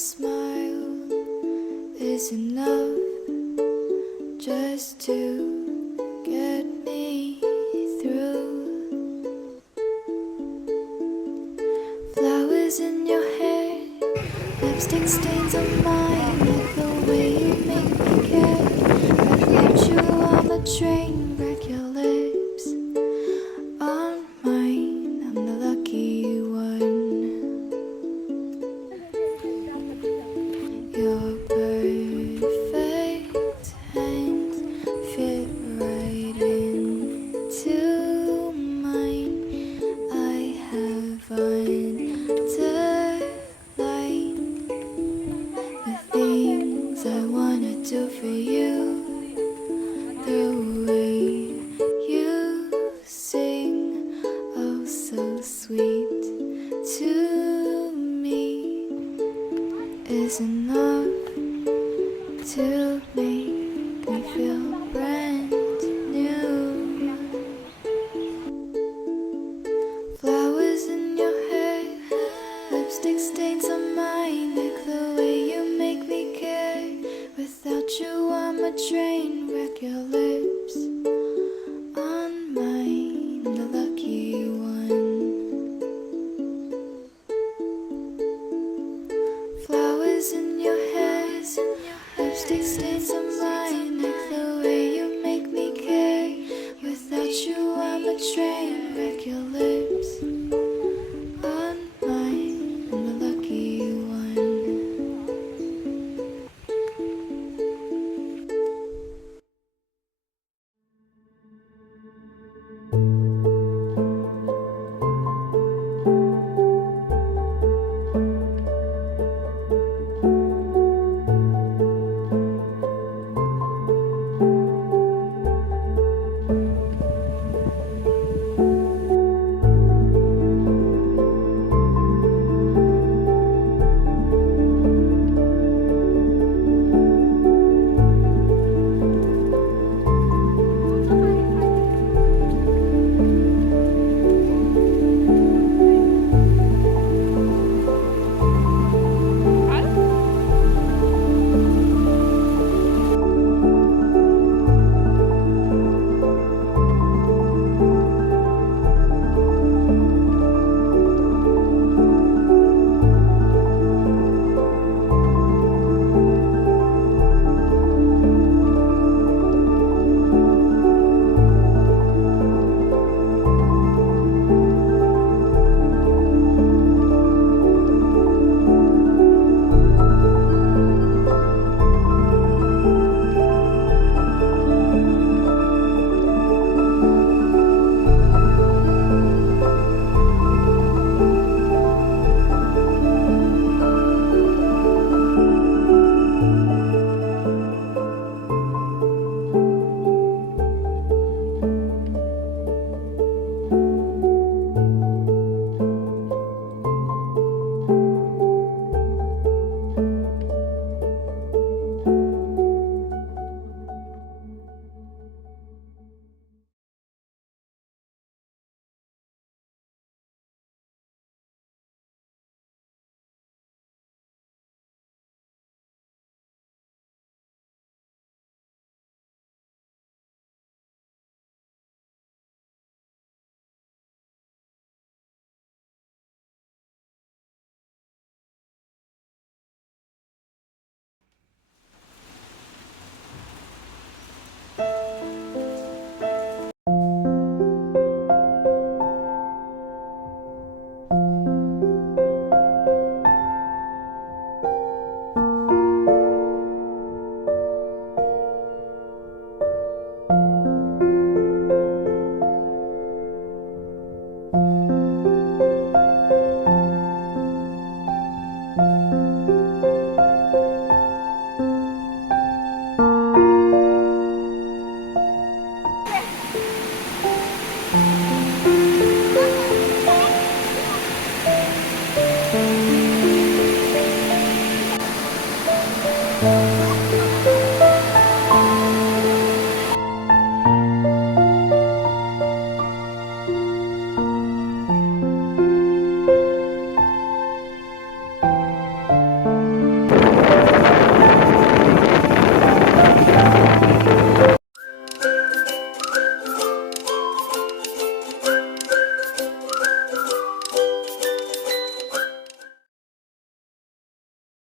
smile is enough just to get me through. Flowers in your hair, lipstick stains on mine, like the way you make me care. Without you on the train, wreck your lips on mine. I'm the lucky one. Your perfect hands fit right into mine. I have underlined the things I wanna do for you. The way you sing, oh so sweet to me, is enough to make me feel brand new. Flowers in your hair, lipstick stains on mine, like the way you make me care. Without you I'm a train wreck, your lips